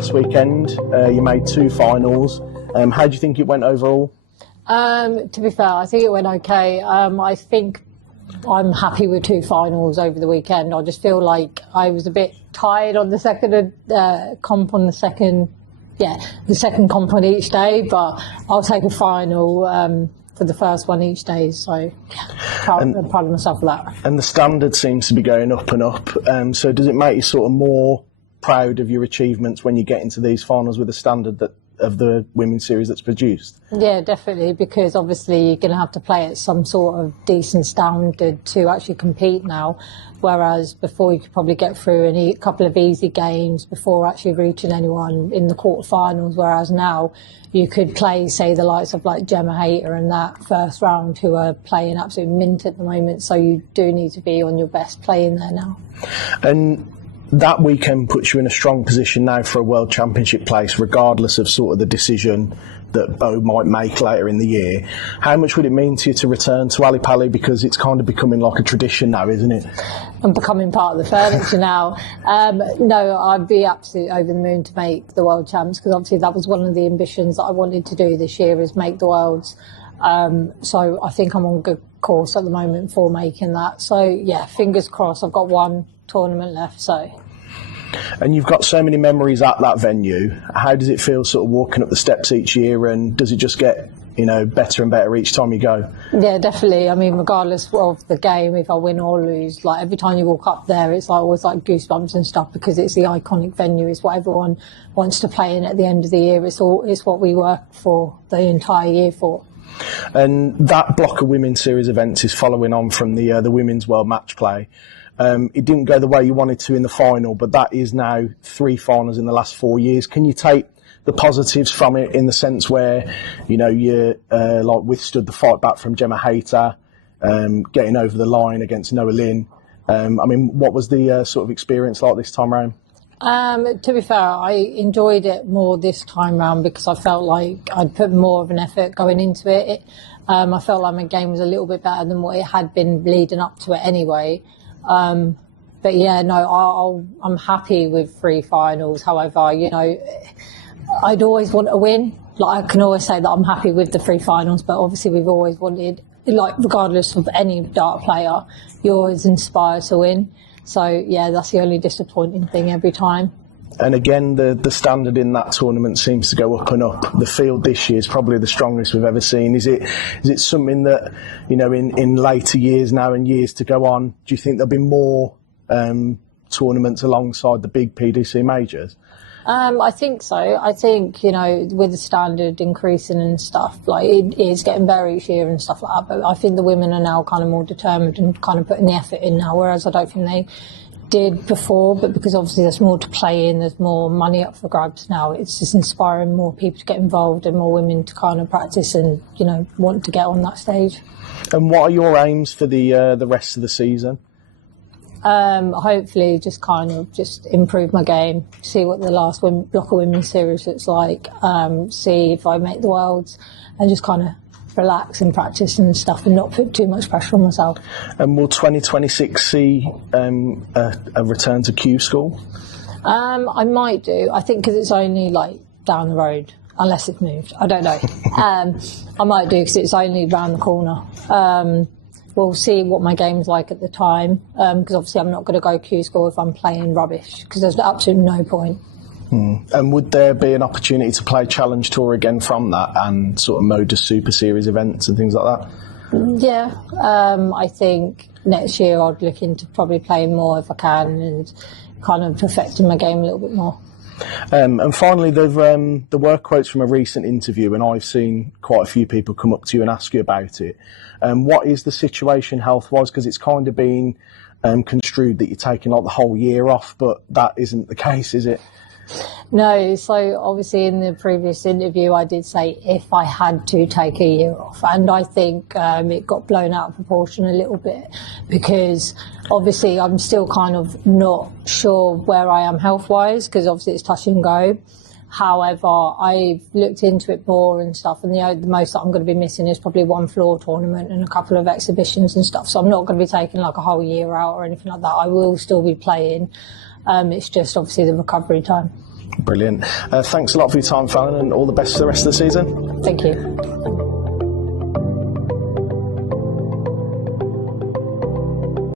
last weekend. You made 2 finals. How do you think it went overall? To be fair, I think it went okay. I think I'm happy with 2 finals over the weekend. I just feel like I was a bit tired on the second comp on the second comp on each day, but I'll take a final for the first one each day, so I'm proud of myself for that. And the standard seems to be going up and up, so does it make you sort of more proud of your achievements when you get into these finals with the standard of the women's series that's produced? Yeah, definitely, because obviously you're going to have to play at some sort of decent standard to actually compete now, whereas before you could probably get through a couple of easy games before actually reaching anyone in the quarterfinals, whereas now you could play, say, the likes of like Gemma Hayter in that first round, who are playing absolute mint at the moment, so you do need to be on your best playing there now. And that weekend puts you in a strong position now for a World Championship place, regardless of sort of the decision that Bo might make later in the year. How much would it mean to you to return to Ali Pali, because it's kind of becoming like a tradition now, isn't it? I'm becoming part of the furniture now. No, I'd be absolutely over the moon to make the World Champs, because obviously that was one of the ambitions that I wanted to do this year, is make the Worlds. So I think I'm on good course at the moment for making that. So yeah, fingers crossed. I've got 1 tournament left, so. And you've got so many memories at that venue. How does it feel sort of walking up the steps each year, and does it just get, better and better each time you go? Yeah, definitely. I mean, regardless of the game, if I win or lose, like every time you walk up there, it's like always like goosebumps and stuff, because it's the iconic venue. It's what everyone wants to play in at the end of the year. It's what we work for the entire year for. And that block of women's series events is following on from the women's world match play. It didn't go the way you wanted to in the final, but that is now 3 finals in the last 4 years. Can you take the positives from it, in the sense where, you like withstood the fight back from Gemma Hayter, getting over the line against Noah Lynn? What was the sort of experience like this time around? To be fair, I enjoyed it more this time round, because I felt like I'd put more of an effort going into it. I felt like my game was a little bit better than what it had been leading up to it anyway. But yeah, no, I'm happy with 3 finals. However, I'd always want to win. Like, I can always say that I'm happy with the 3 finals, but obviously we've always wanted, like, regardless of any dart player, you're always inspired to win. So yeah, that's the only disappointing thing every time. And again, the standard in that tournament seems to go up and up. The field this year is probably the strongest we've ever seen. Is it something that, in later years now and years to go on, do you think there'll be more tournaments alongside the big PDC majors? I think so. I think, with the standard increasing and stuff, like, it is getting better each year and stuff like that. But I think the women are now kind of more determined and kind of putting the effort in now, whereas I don't think they did before. But because obviously there's more to play in, there's more money up for grabs now, it's just inspiring more people to get involved and more women to kind of practice and, want to get on that stage. And what are your aims for the rest of the season? Hopefully just improve my game, see what the last block of women's series looks like, see if I make the Worlds, and just kind of relax and practice and stuff and not put too much pressure on myself. And will 2026 see a return to Q School? I might do. I think because it's only like down the road, unless it's moved. I don't know. I might do, because it's only round the corner. We'll see what my game's like at the time, because obviously I'm not going to go Q School if I'm playing rubbish, because there's absolutely no point. And would there be an opportunity to play Challenge Tour again from that, and sort of MODUS Super Series events and things like that? Yeah, I think next year I'd look into probably playing more if I can, and kind of perfecting my game a little bit more. And finally, there were quotes from a recent interview, and I've seen quite a few people come up to you and ask you about it. What is the situation health-wise? Because it's kind of been construed that you're taking like the whole year off, but that isn't the case, is it? No, so obviously in the previous interview I did say if I had to take a year off, and I think it got blown out of proportion a little bit, because obviously I'm still kind of not sure where I am health-wise, because obviously it's touch and go. However, I've looked into it more and stuff, and the most that I'm going to be missing is probably 1 floor tournament and a couple of exhibitions and stuff, so I'm not going to be taking like a whole year out or anything like that. I will still be playing. It's just obviously the recovery time. Brilliant. Thanks a lot for your time, Fallon, and all the best for the rest of the season. Thank you.